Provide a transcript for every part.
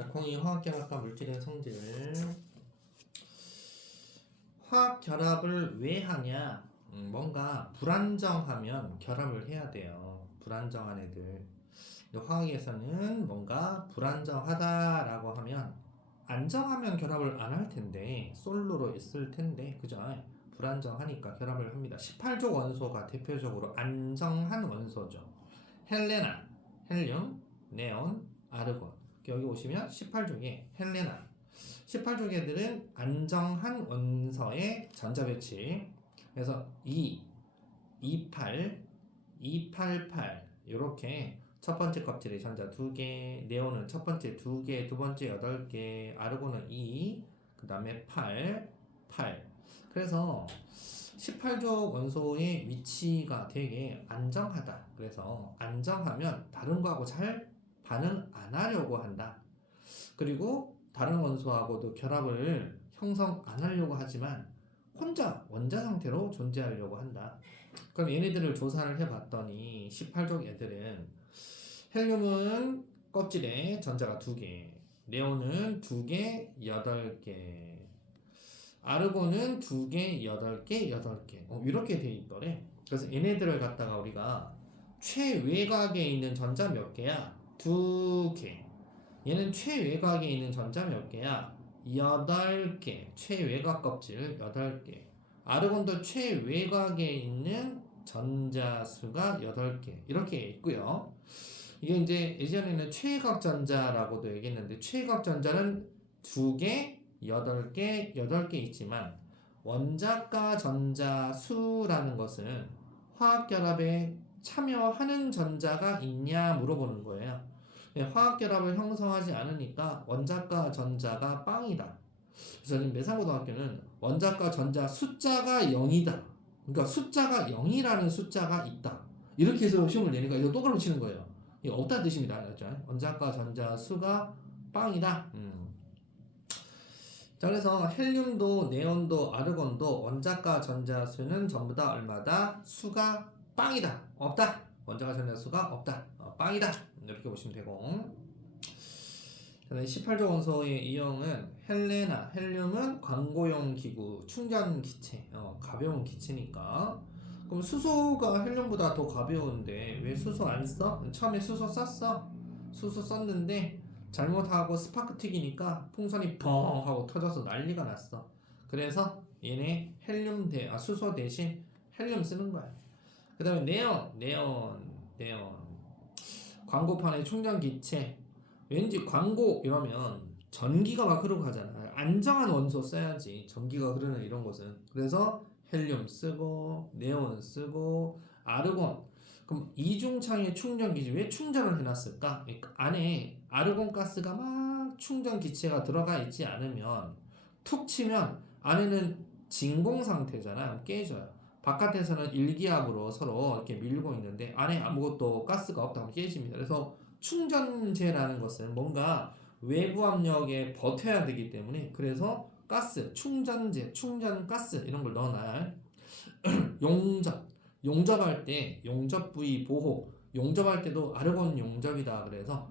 자, 콩이 화학결합과 물질의 성질. 화학결합을 왜 하냐? 뭔가 불안정하면 결합을 해야 돼요. 불안정한 애들. 화학에서는 뭔가 불안정하다라고 하면 안정하면 결합을 안 할 텐데 솔로로 있을 텐데 그죠? 불안정하니까 결합을 합니다. 18족 원소가 대표적으로 안정한 원소죠. 헬레나, 헬륨, 네온, 아르곤. 여기 오시면 18족에 헬레나 18족 애들은 안정한 원소의 전자 배치. 그래서 2, 28, 288 이렇게 첫 번째 껍질에 전자 2개, 네온은 첫 번째 2개, 두 번째 8개, 아르곤은 2, 그 다음에 8, 8. 그래서 18족 원소의 위치가 되게 안정하다. 그래서 안정하면 다른 거하고 잘 반응 안 하려고 한다. 그리고 다른 원소하고도 결합을 형성 안 하려고 하지만 혼자 원자 상태로 존재하려고 한다. 그럼 얘네들을 조사를 해봤더니 18족 애들은 헬륨은 껍질에 전자가 2개, 네온은 2개, 8개, 아르곤은 2개, 8개, 8개. 이렇게 돼 있더래. 그래서 얘네들을 갖다가 우리가 최외곽에 있는 전자 몇 개야? 2개. 얘는 최외곽에 있는 전자 몇 개야? 8개. 최외곽 껍질 8개. 아르곤도 최외곽에 있는 전자 수가 8개. 이렇게 있고요. 이게 이제 예전에는 최외곽 전자라고도 얘기했는데 최외곽 전자는 2개, 8개, 8개 있지만 원자가 전자 수라는 것은 화학결합에 참여하는 전자가 있냐 물어보는 거예요. 화학결합을 형성하지 않으니까 원자가 전자가 빵이다. 그래서 지금 매상고등학교는 원자가 전자 숫자가 0이다. 그러니까 숫자가 0이라는 숫자가 있다. 이렇게 해서 시험을 내니까 이거 똑바로 치는 거예요. 이거 없다는 뜻입니다. 알았죠? 원자가 전자 수가 빵이다. 자, 그래서 헬륨도 네온도 아르곤도 원자가 전자 수는 전부 다 얼마다? 수가 빵이다. 없다. 원자가 전자 수가 없다. 빵이다. 이렇게 보시면 되고. 18조 원소의 이용은 헬레나, 헬륨은 광고용 기구, 충전 기체, 가벼운 기체니까. 그럼 수소가 헬륨보다 더 가벼운데 왜 수소 안 써? 처음에 수소 썼어. 수소 썼는데 잘못하고 스파크 튀기니까 풍선이 뻥 하고 터져서 난리가 났어. 그래서 얘네 수소 대신 헬륨 쓰는 거야. 그 다음에 네온. 광고판의 충전 기체. 왠지 광고 이러면 전기가 막 흐르고 하잖아. 안정한 원소 써야지. 전기가 흐르는 이런 것은. 그래서 헬륨 쓰고 네온 쓰고 아르곤. 그럼 이중창의 충전 기체 왜 충전을 해놨을까? 안에 아르곤 가스가 막 충전 기체가 들어가 있지 않으면 툭 치면 안에는 진공 상태잖아. 깨져요. 바깥에서는 일기압으로 서로 이렇게 밀고 있는데 안에 아무것도 가스가 없다고 깨집니다. 그래서 충전재라는 것은 뭔가 외부 압력에 버텨야 되기 때문에 그래서 가스, 충전재, 충전 가스 이런 걸 넣어놔요. 용접할 때 용접 부위 보호, 용접할 때도 아르곤 용접이다 그래서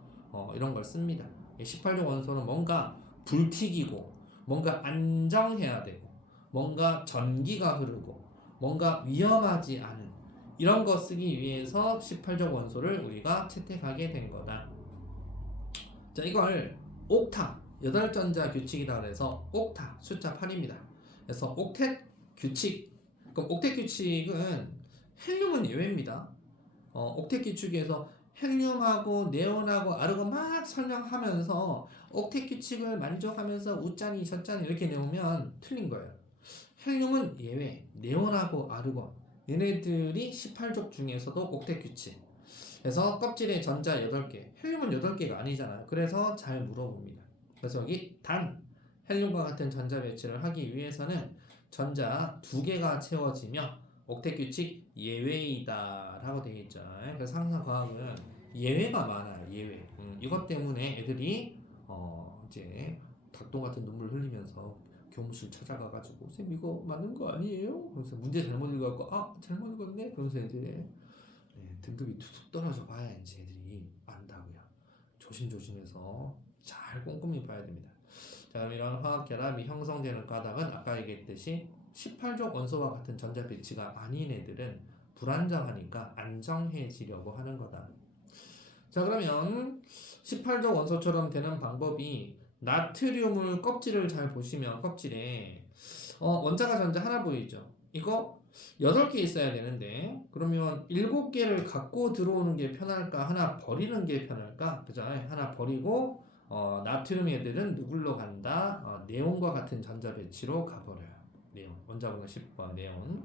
이런 걸 씁니다. 18종 원소는 뭔가 불튀기고 뭔가 안정해야 되고 뭔가 전기가 흐르고 뭔가 위험하지 않은 이런 거 쓰기 위해서 18종 원소를 우리가 채택하게 된 거다. 자, 이걸 옥타 8전자 규칙이다 그래서 옥타 숫자 8입니다. 그래서 옥텟 규칙. 그럼 옥텟 규칙은 헬륨은 예외입니다. 옥텟 규칙에서 헬륨하고 네온하고 아르곤 막 설명하면서 옥텟 규칙을 만족하면서 우짠이 저짠이 이렇게 내오면 틀린 거예요. 헬륨은 예외, 네온하고 아르곤 얘네들이 18족 중에서도 옥텟 규칙. 그래서 껍질에 전자 8개, 헬륨은 8개가 아니잖아요. 그래서 잘 물어봅니다. 그래서 여기 단 헬륨과 같은 전자 배치를 하기 위해서는 전자 2개가 채워지며 옥텟 규칙 예외이다 라고 되어 있죠. 그래서 항상 과학은 예외가 많아요. 예외. 이것 때문에 애들이 이제 닭똥 같은 눈물 흘리면서 교무실 찾아가가지고 쌤 이거 맞는 거 아니에요? 그래서 문제 잘못 읽어갖고 잘못 읽었네? 그러면서 이제 등급이 툭툭 떨어져 봐야 이제 애들이 안다고요. 조심조심해서 잘 꼼꼼히 봐야 됩니다. 자, 그럼 이런 화학 결합이 형성되는 까닭은 아까 얘기했듯이 18족 원소와 같은 전자 배치가 아닌 애들은 불안정하니까 안정해지려고 하는 거다. 자, 그러면 18족 원소처럼 되는 방법이 나트륨을 껍질을 잘 보시면 껍질에 원자가 전자 하나 보이죠? 이거 8개 있어야 되는데 그러면 7개를 갖고 들어오는 게 편할까? 하나 버리는 게 편할까? 그죠? 하나 버리고 나트륨 애들은 누굴로 간다? 네온과 같은 전자 배치로 가버려요. 네온. 원자번호 10번 네온.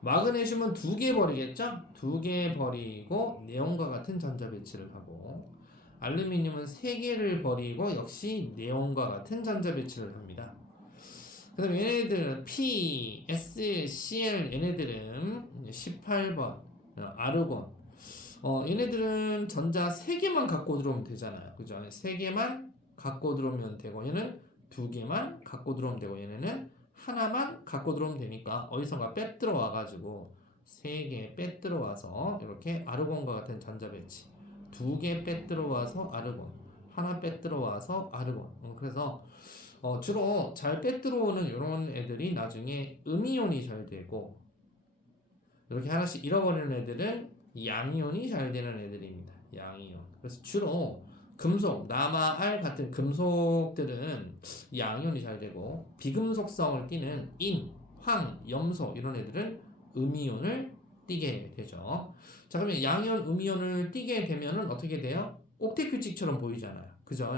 마그네슘은 2개 버리겠죠? 2개 버리고 네온과 같은 전자 배치를 하고 알루미늄은 3개를 버리고 역시 네온과 같은 전자 배치를 합니다. 그 다음에 얘네들은 P, S, Cl 얘네들은 18번 아르곤 얘네들은 전자 3개만 갖고 들어오면 되잖아요. 그죠? 3개만 갖고 들어오면 되고 얘는 2개만 갖고 들어오면 되고 얘네는 하나만 갖고 들어오면 되니까 어디선가 빼들어 와가지고 3개 빼들어 와서 이렇게 아르곤과 같은 전자 배치 2개 빼들어 와서 아르곤 하나 빼들어 와서 아르곤 그래서 주로 잘 빼들어오는 이런 애들이 나중에 음이온이 잘 되고 이렇게 하나씩 잃어버리는 애들은 양이온이 잘 되는 애들입니다. 양이온. 그래서 주로 금속, 남아, 알 같은 금속들은 양이온이 잘 되고 비금속성을 띠는 인, 황, 염소 이런 애들은 음이온을 띠게 되죠. 자, 그러면 양이온, 음이온을 띠게 되면은 어떻게 돼요? 옥텟 규칙처럼 보이잖아요. 그죠?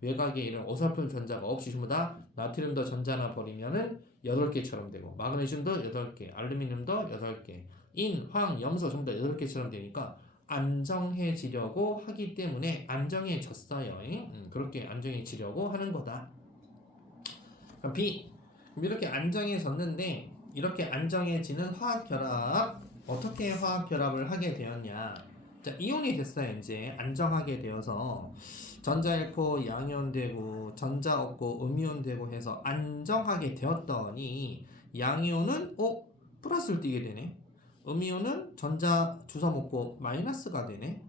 외곽에 이런 어설픈 전자가 없이 전부 다 나트륨도 전자나 버리면은 8개처럼 되고 마그네슘도 8개, 알루미늄도 8개, 인, 황, 염소 전부 다 8개처럼 되니까 안정해지려고 하기 때문에 안정해졌어요. 그렇게 안정해지려고 하는 거다. 그럼 B. 이렇게 안정해졌는데 이렇게 안정해지는 화학결합 어떻게 화학결합을 하게 되었냐. 자, 이온이 됐어요. 이제 안정하게 되어서 전자 잃고 양이온 되고 전자 얻고 음이온 되고 해서 안정하게 되었더니 양이온은 플러스를 띄게 되네. 음이온은 전자 주워 먹고 마이너스가 되네.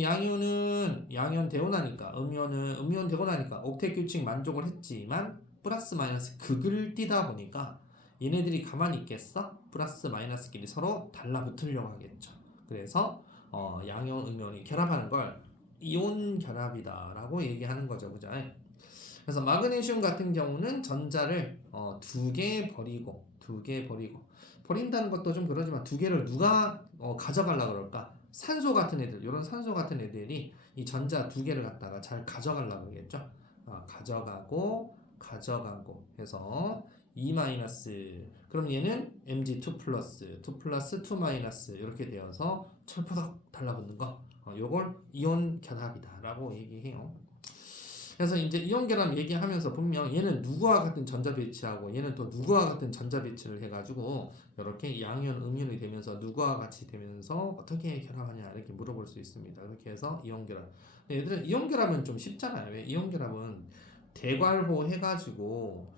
양이온은 양이온 되고 나니까 음이온은 음이온 되고 나니까 옥텟 규칙 만족을 했지만 플러스 마이너스 극을 띄다 보니까 얘네들이 가만히 있겠어? 플러스 마이너스끼리 서로 달라붙으려고 하겠죠. 그래서 양이온, 음이온이 결합하는 걸 이온 결합이다라고 얘기하는 거죠, 그죠? 그래서 마그네슘 같은 경우는 전자를 2개 버리고 버린다는 것도 좀 그러지만 2개를 누가 가져가려고 그럴까? 산소 같은 애들, 이런 산소 같은 애들이 이 전자 2개를 갖다가 잘 가져가려고 그러겠죠? 가져가고 해서 2 마이너스 그럼 얘는 Mg2 플러스 2 플러스 2 마이너스 이렇게 되어서 철포덕 달라붙는 거 요걸 이온 결합이다 라고 얘기해요. 그래서 이제 이온 결합 얘기하면서 분명 얘는 누구와 같은 전자 배치하고 얘는 또 누구와 같은 전자 배치를 해가지고 이렇게 양이온 음이온이 되면서 누구와 같이 되면서 어떻게 결합하냐 이렇게 물어볼 수 있습니다. 이렇게 해서 이온 결합. 얘들은 이온 결합은 좀 쉽잖아요. 왜? 이온 결합은 대괄호 해가지고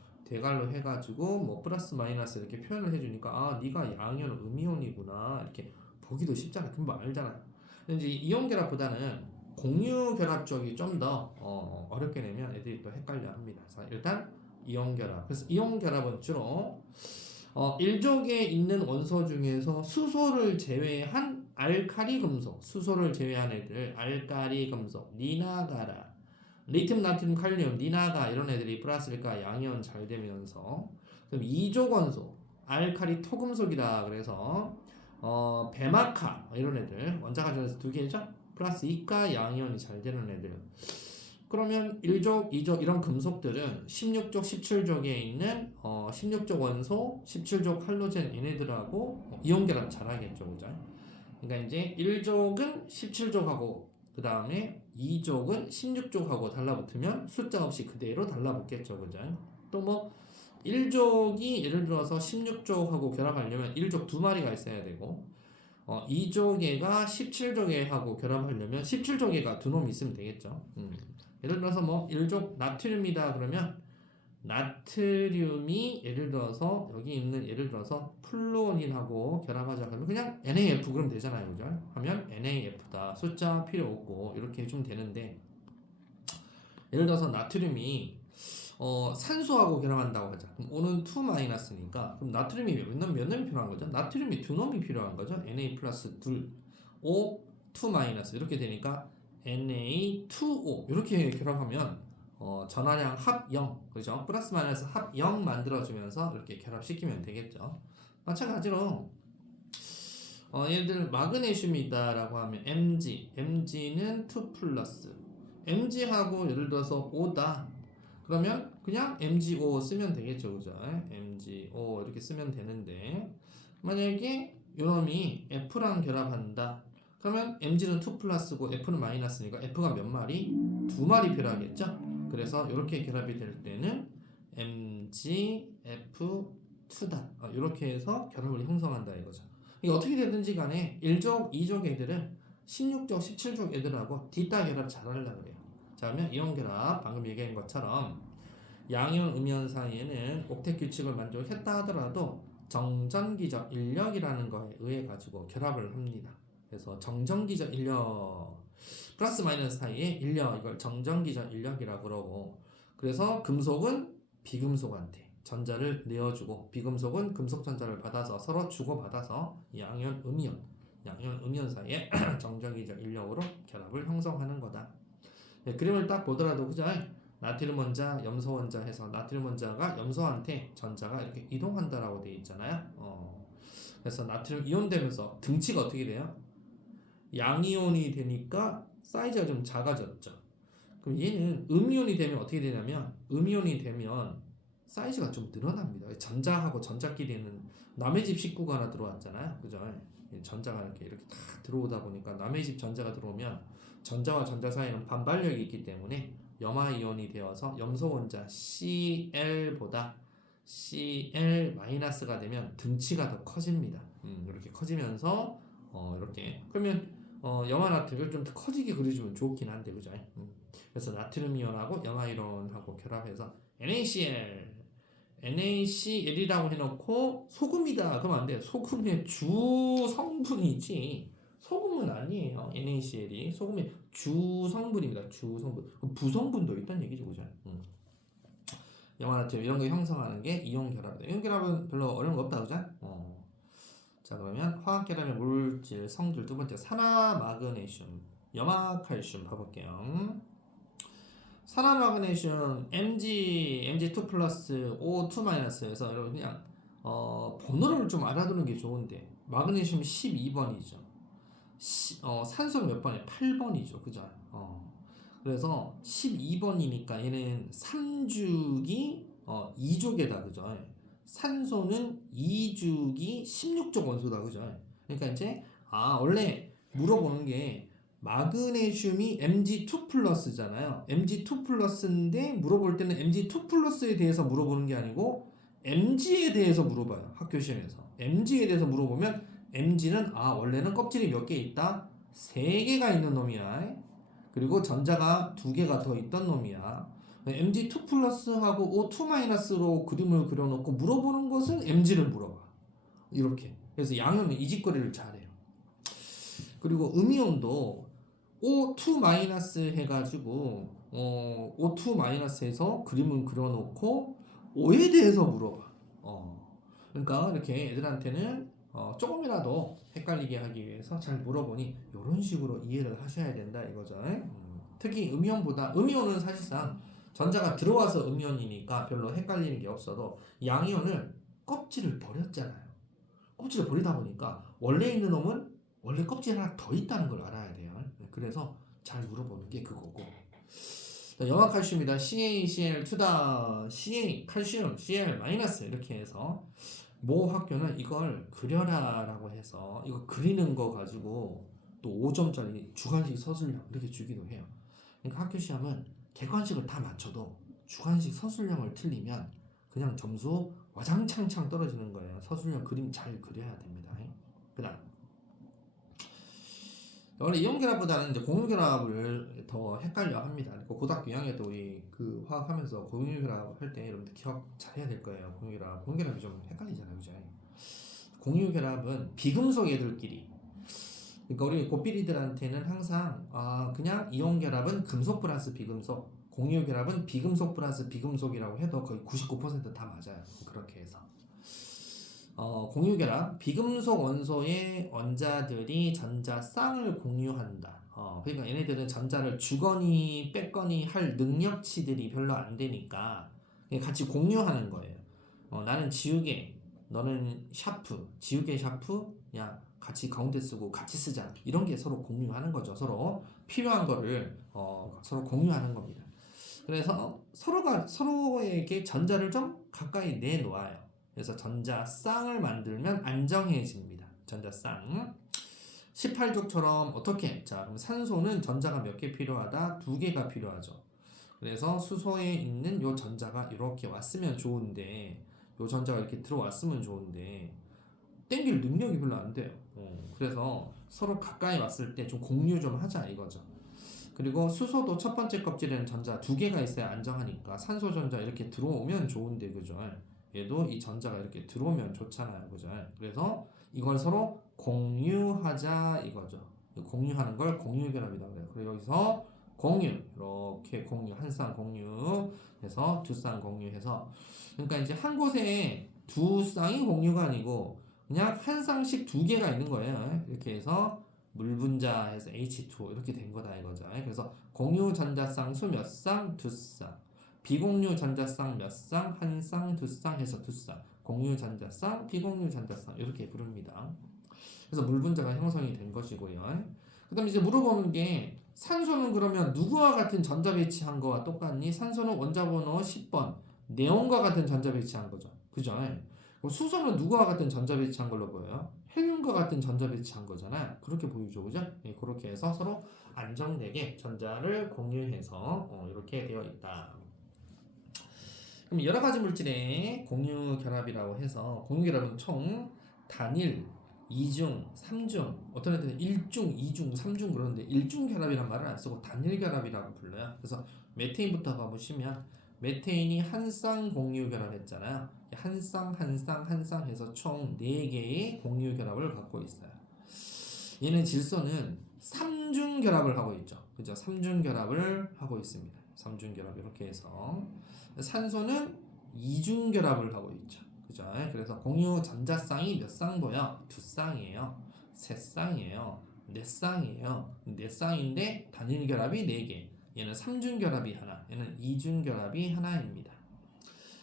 뭐 플러스 마이너스 이렇게 표현을 해주니까 네가 양이온 음이온이구나 이렇게 보기도 쉽잖아. 금방 알잖아요. 근데 이제 이온 결합보다는 공유 결합 쪽이 좀 더 어렵게 내면 애들이 또 헷갈려 합니다. 자, 일단 이온 결합. 그래서 이온 결합은 주로 1족에 있는 원소 중에서 수소를 제외한 알카리 금속, 수소를 제외한 애들 알카리 금속, 니나가라, 리튬, 나트륨, 칼륨, 니나가 이런 애들이 플러스니까 양이온 잘 되면서 그럼 2족 원소 알카리 토금속이다. 그래서 베마카 이런 애들 원자가 전에서 2개죠. 플러스 2가 양이온이 잘 되는 애들. 그러면 1족, 2족 이런 금속들은 16족, 17족에 있는 16족 원소, 17족 할로젠 얘네들하고 이온 결합 잘하겠죠, 그죠? 그러니까 이제 1족은 17족하고 그 다음에 2족은 16족하고 달라붙으면 숫자 없이 그대로 달라붙겠죠, 그죠? 또 뭐 1족이 예를 들어서 16족하고 결합하려면 1족 2마리가 있어야 되고 2조개가 17조개하고 결합하려면 17조개가 두 놈이 있으면 되겠죠. 예를 들어서 뭐 1족 나트륨이다 그러면 나트륨이 예를 들어서 여기 있는 예를 들어서 플루오닌하고 결합하자 그러면 그냥 NaF 그러면 되잖아요. 그죠? 하면 NaF다. 숫자 필요 없고 이렇게 해주면 되는데 예를 들어서 나트륨이 산소하고 결합한다고 하자. 그럼 O는 2 마이너스니까 그럼 나트륨이 몇 놈이 필요한 거죠? 나트륨이 2놈이 필요한 거죠. Na 플러스 2 O 2 마이너스 이렇게 되니까 Na2O 이렇게 결합하면 전하량 합 0, 그죠? 플러스 마이너스 합 0 만들어주면서 이렇게 결합시키면 되겠죠. 마찬가지로 예를 들어 마그네슘이다라고 하면 Mg는 2 플러스 Mg하고 예를 들어서 O다 그러면 그냥 MgO 쓰면 되겠죠, 그죠? MgO 이렇게 쓰면 되는데 만약에 요놈이 F랑 결합한다 그러면 Mg는 2 플러스고 F는 마이너스니까 F가 몇 마리? 2마리 필요하겠죠? 그래서 이렇게 결합이 될 때는 MgF2다 이렇게 해서 결합을 형성한다 이거죠. 이게 어떻게 되든지 간에 1족, 2족 애들은 16족, 17족 애들하고 뒷다 결합 잘 하려고 그래요. 자, 그러면 이온 결합 방금 얘기한 것처럼 양이온, 음이온 사이에는 옥텟 규칙을 만족했다 하더라도 정전기적 인력이라는 거에 의해 가지고 결합을 합니다. 그래서 정전기적 인력 플러스 마이너스 사이에 인력 이걸 정전기적 인력이라고 그러고 그래서 금속은 비금속한테 전자를 내어주고 비금속은 금속 전자를 받아서 서로 주고받아서 양이온, 음이온 사이에 정전기적 인력으로 결합을 형성하는 거다. 네, 그림을 딱 보더라도 그죠? 나트륨 원자, 염소 원자 해서 나트륨 원자가 염소한테 전자가 이렇게 이동한다라고 되어 있잖아요. 그래서 나트륨 이온되면서 등치가 어떻게 돼요? 양이온이 되니까 사이즈가 좀 작아졌죠. 그럼 얘는 음이온이 되면 어떻게 되냐면 음이온이 되면 사이즈가 좀 늘어납니다. 전자하고 전자끼리는 남의 집 식구가 하나 들어왔잖아요. 그죠? 전자가 이렇게 딱 들어오다 보니까 남의 집 전자가 들어오면 전자와 전자 사이에는 반발력이 있기 때문에 염화이온이 되어서 염소 원자 Cl보다 Cl-가 되면 등치가 더 커집니다. 이렇게 커지면서 이렇게 그러면 염화나트륨을 좀 더 커지게 그려주면 좋긴 한데 그죠? 그래서 나트륨 이온하고 염화이온하고 결합해서 NaCl이라고 해놓고 소금이다 그러면 안 돼요. 소금의 주 성분이지 소금은 아니에요. NaCl이 소금의 주 성분입니다. 주 성분. 부성분도 있다는 얘기죠, 그죠? 염화나트륨 이런 거 형성하는 게 이온 결합이다. 이온 결합은 별로 어려운 거 없다, 그죠? 자, 그러면 화학 결합의 물질 성질 두 번째 산화마그네슘, 염화칼슘 봐볼게요. 산화마그네슘 Mg2 플러스 O2 마이너스에서 여러분 그냥 번호를 좀 알아두는 게 좋은데 마그네슘 12번이죠. 산소는 몇 번이에요? 8번이죠. 그죠? 그래서 12번이니까 얘는 3주기 2족에다 그죠? 산소는 2주기 16족 원소다 그죠? 그러니까 이제 원래 물어보는 게 마그네슘이 Mg2 플러스잖아요. Mg2 플러스인데 물어볼 때는 Mg2 플러스에 대해서 물어보는 게 아니고 Mg에 대해서 물어봐요. 학교 시험에서. Mg에 대해서 물어보면 Mg는 원래는 껍질이 몇 개 있다? 3개가 있는 놈이야. 그리고 전자가 2개가 더 있던 놈이야. Mg2 플러스하고 O2 마이너스로 그림을 그려놓고 물어보는 것은 Mg를 물어봐. 이렇게. 그래서 양은 이직거리를 잘해요. 그리고 음이온도 O2 마이너스 해가지고 O2 마이너스에서 그림을 그려놓고 O에 대해서 물어봐. 그러니까 이렇게 애들한테는 조금이라도 헷갈리게 하기 위해서 잘 물어보니 이런 식으로 이해를 하셔야 된다 이거죠. 특히 음이온은 사실상 전자가 들어와서 음이온이니까 별로 헷갈리는 게 없어도 양이온은 껍질을 버렸잖아요. 껍질을 버리다 보니까 원래 있는 놈은 원래 껍질 하나 더 있다는 걸 알아야 돼요. 그래서 잘 물어보는 게 그거고. 염화칼슘이다. CaCl2다. Ca 칼슘 Cl 마이너스 이렇게 해서 모 학교는 이걸 그려라라고 해서 이거 그리는 거 가지고 또 5점짜리 주관식 서술형 이렇게 주기도 해요. 그러니까 학교 시험은 객관식을 다 맞춰도 주관식 서술형을 틀리면 그냥 점수 와장창창 떨어지는 거예요. 서술형 그림 잘 그려야 됩니다. 그다음 원래 이온결합보다는 이제 공유결합을 더 헷갈려 합니다. 고등학교 2학년 때 우리 그 화학하면서 공유결합 할 때 여러분들 기억 잘 해야 될 거예요. 공유결합이 좀 헷갈리잖아요, 그죠? 공유결합은 비금속 애들끼리 그러니까 우리 고삐리들한테는 항상 그냥 이온 결합은 금속 플러스 비금속, 공유 결합은 비금속 플러스 비금속이라고 해도 거의 99%다 맞아요. 그렇게 해서 공유 결합, 비금속 원소의 원자들이 전자 쌍을 공유한다. 그러니까 얘네들은 전자를 주거니 뺐거니 할 능력치들이 별로 안 되니까 그냥 같이 공유하는 거예요. 나는 지우개, 너는 샤프, 지우개 샤프, 야 같이 가운데 쓰고 같이 쓰자. 이런 게 서로 공유하는 거죠. 서로 필요한 거를 서로 공유하는 겁니다. 그래서 서로가 서로에게 전자를 좀 가까이 내놓아요. 그래서 전자 쌍을 만들면 안정해집니다. 전자 쌍. 18족처럼 어떻게? 자, 그럼 산소는 전자가 몇 개 필요하다? 2개가 필요하죠. 그래서 수소에 있는 요 전자가 이렇게 왔으면 좋은데, 요 전자가 이렇게 들어왔으면 좋은데, 땡길 능력이 별로 안 돼요. 그래서 서로 가까이 왔을 때 좀 공유 좀 하자 이거죠. 그리고 수소도 첫 번째 껍질에는 전자 2개가 있어야 안정하니까 산소 전자 이렇게 들어오면 좋은데, 그죠? 얘도 이 전자가 이렇게 들어오면 좋잖아요, 그죠? 그래서 이걸 서로 공유하자 이거죠. 공유하는 걸 공유 결합이라고 그래요. 그리고 여기서 공유, 이렇게 공유, 한 쌍 공유해서 두 쌍 공유해서, 그러니까 이제 한 곳에 두 쌍이 공유가 아니고 그냥 한 쌍씩 2개가 있는 거예요. 이렇게 해서 물 분자해서 H2 이렇게 된 거다 이거죠. 그래서 공유 전자쌍 수 몇 쌍? 2쌍. 비공유 전자쌍 몇 쌍? 한 쌍, 두 쌍 해서 2쌍. 공유 전자쌍, 비공유 전자쌍 이렇게 부릅니다. 그래서 물 분자가 형성이 된 것이고요. 그다음에 이제 물어보는 게, 산소는 그러면 누구와 같은 전자 배치한 거와 똑같니? 산소는 원자 번호 10번 네온과 같은 전자 배치한 거죠. 그죠? 그럼 수소는 누구와 같은 전자 배치한 걸로 보여요? 헬륨과 같은 전자 배치한 거잖아요. 그렇게 보이죠, 그죠? 그렇게 해서 서로 안정되게 전자를 공유해서 이렇게 되어 있다. 그럼 여러 가지 물질의 공유 결합이라고 해서, 공유 결합은 총 단일, 2중, 3중, 어떤 애들은 1중, 2중, 3중 그러는데 1중 결합이란 말을 안 쓰고 단일 결합이라고 불러요. 그래서 메테인부터 가보시면 메테인이 한 쌍 공유 결합했잖아요. 한 쌍, 한 쌍, 한 쌍 해서 총 4개의 공유 결합을 갖고 있어요. 얘는 질소는 3중 결합을 하고 있죠. 그죠? 3중 결합을 하고 있습니다. 3중 결합 이렇게 해서, 산소는 2중 결합을 하고 있죠. 그죠? 그래서 공유 전자쌍이 몇 쌍 보여? 2쌍이에요. 3쌍이에요. 4쌍이에요. 4쌍인데 단일 결합이 4개. 얘는 3중 결합이 하나, 얘는 2중 결합이 하나입니다.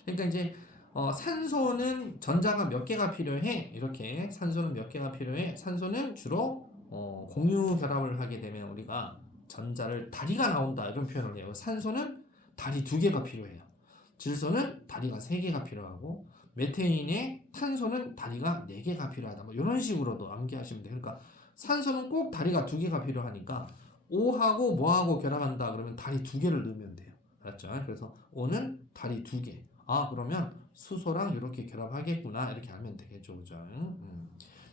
그러니까 이제 산소는 전자가 몇 개가 필요해? 이렇게 산소는 몇 개가 필요해? 산소는 주로 공유 결합을 하게 되면 우리가 전자를 다리가 나온다 이런 표현을 해요. 산소는 다리 2개가 필요해요. 질소는 다리가 3개가 필요하고, 메테인의 탄소는 다리가 4개가 필요하다. 뭐 이런 식으로도 암기하시면 돼요. 그러니까 산소는 꼭 다리가 2개가 필요하니까 O하고 뭐하고 결합한다 그러면 다리 2개를 넣으면 돼요. 알았죠? 그래서 O는 다리 2개. 그러면 수소랑 이렇게 결합하겠구나 이렇게 알면 되겠죠, 그죠?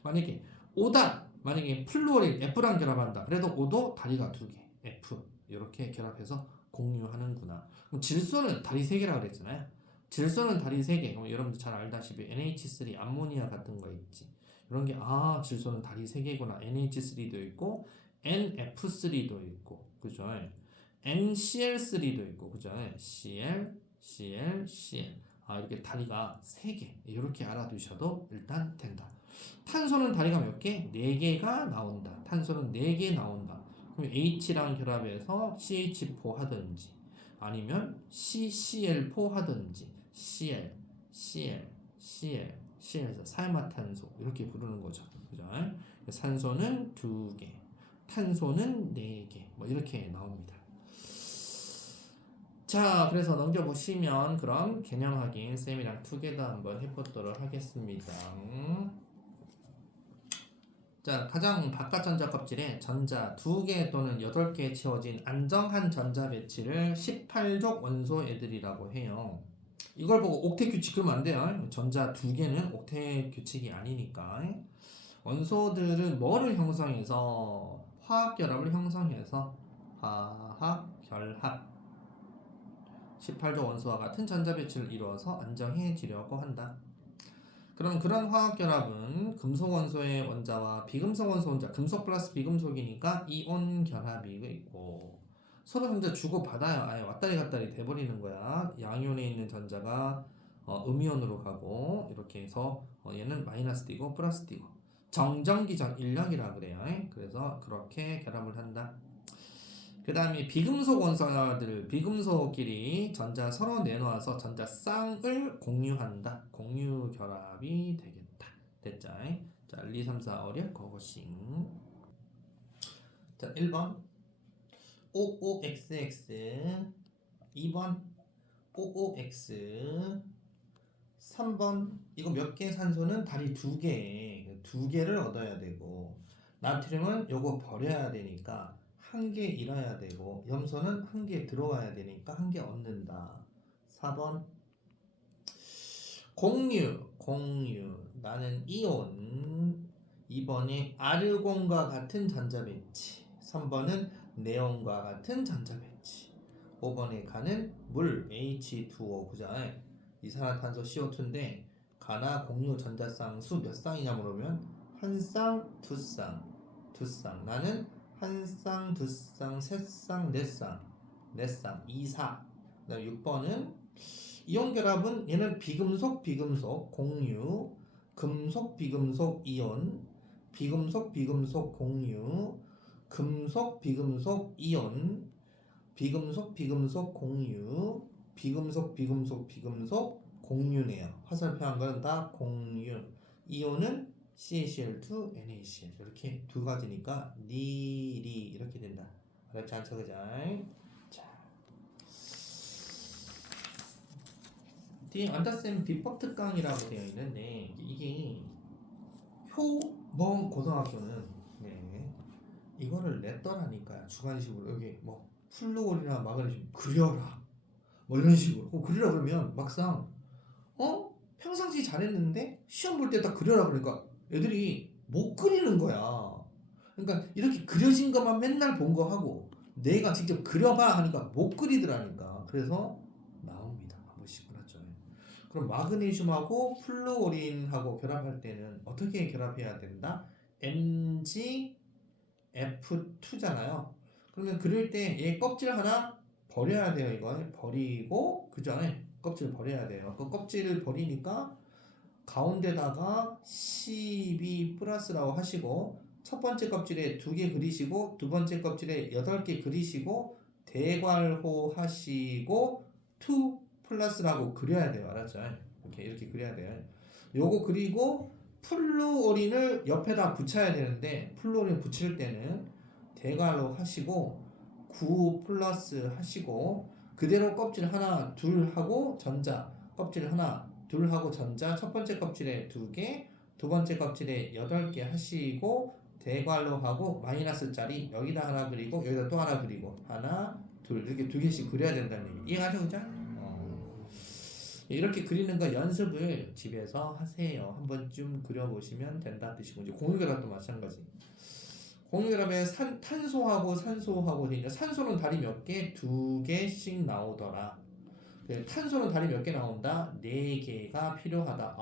만약에 O다, 만약에 플루오린 F랑 결합한다. 그래도 O도 다리가 2개, F 이렇게 결합해서 공유하는구나. 그럼 질소는 다리 3개라고 그랬잖아요. 질소는 다리 3개. 그럼 여러분들 잘 알다시피 NH3 암모니아 같은 거 있지. 이런 게 질소는 다리 3개구나. NH3도 있고 NF3도 있고, 그죠? NCl3도 있고, 그죠? Cl, Cl, Cl. 이렇게 다리가 3개. 이렇게 알아두셔도 일단 된다. 탄소는 다리가 몇 개? 4개가 나온다. 탄소는 4개 나온다. 그럼 H랑 결합해서 CH4 하든지, 아니면 CCl4 하든지, Cl, Cl, Cl, Cl에서 사이마탄소 이렇게 부르는 거죠. 그죠? 산소는 2개, 탄소는 4개, 뭐 이렇게 나옵니다. 자, 그래서 넘겨보시면 그럼 개념 확인 쌤이랑 투게더 한번 해보도록 하겠습니다. 자, 가장 바깥 전자 껍질에 전자 2개 또는 8개 채워진 안정한 전자 배치를 18족 원소 애들이라고 해요. 이걸 보고 옥텟 규칙 그러면 안 돼요. 전자 2개는 옥텟 규칙이 아니니까. 원소들은 뭐를 형성해서? 화학 결합을 형성해서 화학 결합 18족 원소와 같은 전자 배치를 이루어서 안정해지려고 한다. 그럼 그런 화학 결합은 금속 원소의 원자와 비금속 원소 원자, 금속 플러스 비금속이니까 이온 결합이 있고 서로 전자 주고 받아요. 아예 왔다리 갔다리 돼버리는 거야. 양이온에 있는 전자가 음이온으로 가고 이렇게 해서 얘는 마이너스 띄고 플러스 띄고 정전기전 인력이라 그래요. 그래서 그렇게 결합을 한다. 그 다음에 비금속 원소들, 비금속끼리 전자 서로 내놓아서 전자 쌍을 공유한다. 공유 결합이 되겠다. 됐죠? 자, 1, 2, 3, 4, 5력 고고싱. 자, 1번 OOXX, 2번 OOX, 3번 이거 몇 개 산소는 다리 2개, 2개를 얻어야 되고 나트륨은 요거 버려야 되니까 1개 잃어야 되고 염소는 1개 들어와야 되니까 1개 얻는다. 4번 공유 나는 이온. 2번이 아르곤과 같은 전자 배치. 3번은 네온과 같은 전자 배치. 5번에 가는 물 H2O 그죠? 이산화탄소 CO2인데 가나 공유 전자쌍 수 몇 쌍이냐 물으면 한 쌍, 두 쌍, 두 쌍. 나는 한 쌍, 두 쌍, 세 쌍, 네 쌍, 네 쌍, 2, 4. 그다음 6번은 이온 결합은 얘는 비금속, 비금속 공유, 금속, 비금속 이온, 비금속, 비금속 공유, 금속, 비금속 이온, 비금속, 비금속 공유, 비금속, 비금속, 비금속 공유네요. 화살표한 건 다 공유. 이온은 CaCl2, NaCl 이렇게 두 가지니까 니리 이렇게 된다. 어렵지 않죠, 그죠? 자, 뒤에 안타쌤 비법 특강이라고 되어 있는데 이게 효범 고등학교는 이거를 냈더라니까요. 주관식으로 여기 뭐 플루올이나 마그네슘 그려라 뭐 이런 식으로 그리라 그러면 막상 평상시 잘했는데 시험 볼 때 딱 그려라 그러니까 애들이 못 그리는 거야. 그러니까 이렇게 그려진 것만 맨날 본 거 하고 내가 직접 그려봐 하니까 못 그리더라니까. 그래서 나옵니다. 한 번씩 그렇죠. 그럼 마그네슘하고 플루오린하고 결합할 때는 어떻게 결합해야 된다? MgF2잖아요. 그러면 그릴 때 얘 껍질 하나 버려야 돼요. 이거 버리고 그 전에 껍질 버려야 돼요. 그 껍질을 버리니까 가운데다가 12 플러스라고 하시고 첫 번째 껍질에 2개 그리시고 두 번째 껍질에 8개 그리시고 대괄호 하시고 2 플러스라고 그려야 돼요. 알았죠? 이렇게 그려야 돼요. 요거 그리고 플루오린을 옆에다 붙여야 되는데 플루오린 붙일 때는 대괄호 하시고 9 플러스 하시고 그대로 껍질 하나 둘 하고 전자 껍질 하나 둘 하고 전자 첫 번째 껍질에 2개 두 번째 껍질에 8개 하시고 대괄호 하고 마이너스 짜리 여기다 하나 그리고 여기다 또 하나 그리고 하나 둘 이렇게 2개씩 그려야 된다는 얘기 이해가죠? 그죠? 이렇게 그리는 거 연습을 집에서 하세요. 한 번쯤 그려보시면 된다 뜻이고 이제 공유결합도 마찬가지. 공유결합에 탄소하고 산소하고 되니까 산소는 다리 몇 개? 2개씩 나오더라. 탄소는 다리 몇 개 나온다? 4개가 필요하다.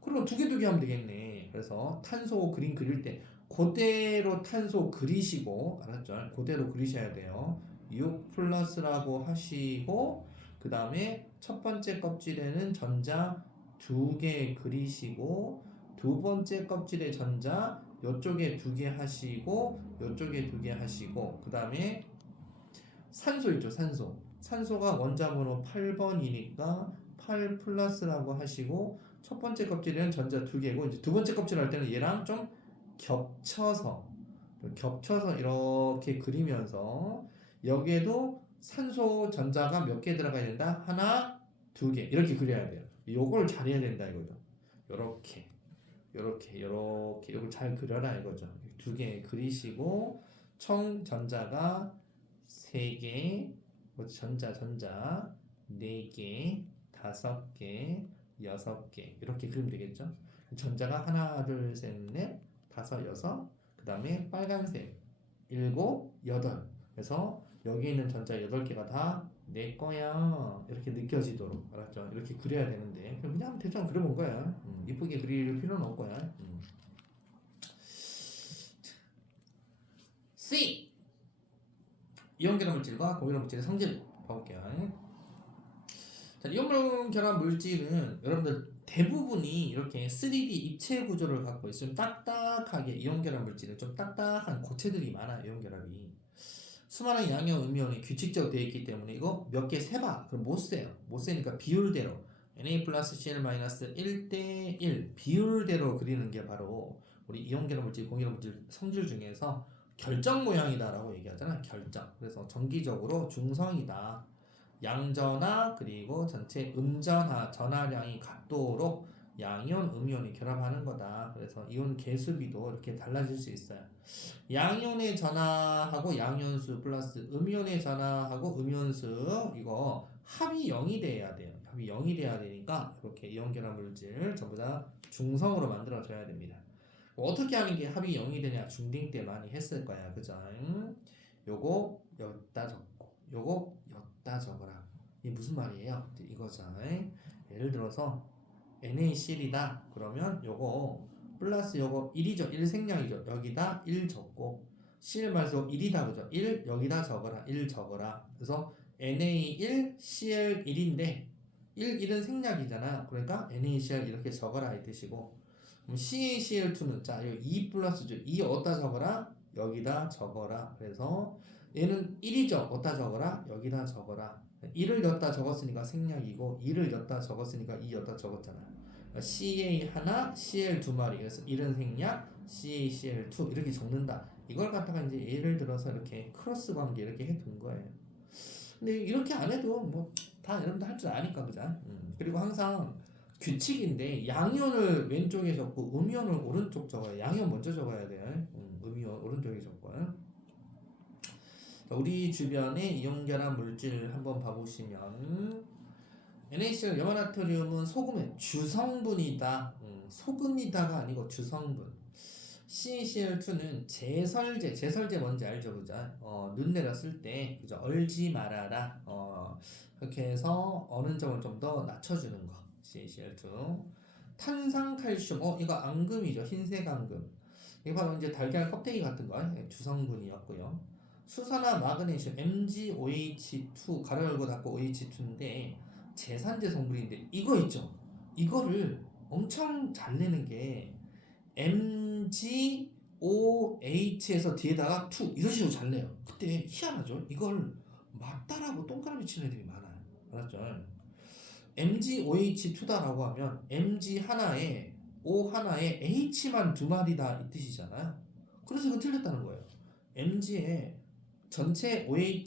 그럼 2개 하면 되겠네. 그래서 탄소 그림 그릴 때 그대로 탄소 그리시고 알았죠? 그대로 그리셔야 돼요. 6 플러스라고 하시고 그 다음에 첫 번째 껍질에는 전자 2개 그리시고 두 번째 껍질에 전자 요쪽에 2개 하시고 요쪽에 2개 하시고 그 다음에 산소 있죠. 산소가 원자번호 8번이니까 8 플러스라고 하시고 첫 번째 껍질에는 전자 2개고 이제 두 번째 껍질 할 때는 얘랑 좀 겹쳐서 이렇게 그리면서 여기에도 산소 전자가 몇 개 들어가야 된다? 하나, 2개 이렇게 그려야 돼요. 요걸 잘해야 된다 이거죠. 요렇게 요걸 잘 그려라 이거죠. 2개 그리시고 총 전자가 3개 전자 4개 5개 6개 이렇게 그리면 되겠죠. 전자가 하나 둘 셋 넷 다섯 여섯 그 다음에 빨간색 7 8 그래서 여기 있는 전자 8개가 다 내 거야 이렇게 느껴지도록 알았죠? 이렇게 그려야 되는데 그냥 대충 그려본 거야. 이쁘게 그릴 필요는 없고요. C 이온결합 물질과 고결합 물질의 성질 봐볼게요. 자, 이온결합 물질은 여러분들 대부분이 이렇게 3D 입체 구조를 갖고 있으면 딱딱하게 이온결합 물질은 좀 딱딱한 고체들이 많아요. 이온결합이 수많은 양이온, 음이온이 규칙적으로 되어 있기 때문에 이거 몇 개 세봐. 그럼 못 세요. 못 세니까 비율대로 Na 플러스 Cl 마이너스 1대1 비율대로 그리는 게 바로 우리 이온결합 물질, 공결합 물질 성질 중에서 결정 모양이다라고 얘기하잖아. 결정. 그래서 정기적으로 중성이다. 양전하 그리고 전체 음전하 전하량이 같도록 양이온, 음이온이 결합하는 거다. 그래서 이온 개수비도 이렇게 달라질 수 있어요. 양이온의 전하하고 양이온수 플러스 음이온의 전하하고 음이온수 이거 합이 0이 돼야 돼요. 합이 0이 돼야 되니까 이렇게 이온결합 물질 전부 다 중성으로 만들어 줘야 됩니다. 어떻게 하는 게 합이 0이 되냐 중딩 때 많이 했을 거야. 그죠? 요거 여기다 적고 요거 여기다 적어라. 이게 무슨 말이에요? 이거죠. 예를 들어서 NaCl이다. 그러면 요거 플러스 요거 1이죠. 1 생략이죠. 여기다 1 적고 Cl 마이너스 1이다. 그죠? 1 여기다 적어라. 1 적어라. 그래서 Na1 Cl1인데 1은 생략이잖아. 그러니까 NaCl 이렇게 적어라 이 뜻이고 그럼 CaCl2는 자, 여기 2 플러스죠. 2 어디다 적어라? 여기다 적어라. 그래서 얘는 1이죠. 어디다 적어라? 여기다 적어라. 1을 여기다 적었으니까 생략이고 2를 여기다 적었으니까 2 여기다 적었잖아. CA 하나, CL 두 마리. 그래서 1은 생략, CaCl2 이렇게 적는다. 이걸 갖다가 이제 예를 들어서 이렇게 크로스 관계 이렇게 해둔 거예요. 근데 이렇게 안 해도 뭐 다 여러분들 할 줄 아니까 그죠? 그리고 항상 규칙인데 양이온을 왼쪽에 적고 음이온을 오른쪽 적어요. 양이온 먼저 적어야 돼요. 음이온 오른쪽에 적고요. 우리 주변의 이온결합 물질 한번 봐보시면 NaCl 염화나트륨은 소금의 주성분이다. 소금이다가 아니고 주성분. CaCl2는 제설제 뭔지 알죠, 그죠? 눈 내렸을 때 그죠? 얼지 말아라. 그렇게 해서 어느 점을 좀 더 낮춰주는 거. CaCl2. 탄산칼슘, 이거 앙금이죠, 흰색 앙금. 이게 바로 이제 달걀 껍데기 같은 거 주성분이었고요. 수산화 마그네슘 MgOH2 가로 열고 닫고 OH2인데 제산제 성분인데 이거 있죠. 이거를 엄청 잘 내는 게 MgOH에서 뒤에다가 2 이런 식으로 잘 내요. 그때 희한하죠. 이걸 맞다라고 동그라미 치는 애들이 많아요. 알았죠? MgOH2다라고 하면 MG 하나에 O 하나에 H만 두 마리다 이 뜻이잖아요. 그래서 이건 틀렸다는 거예요. MG에 전체 OH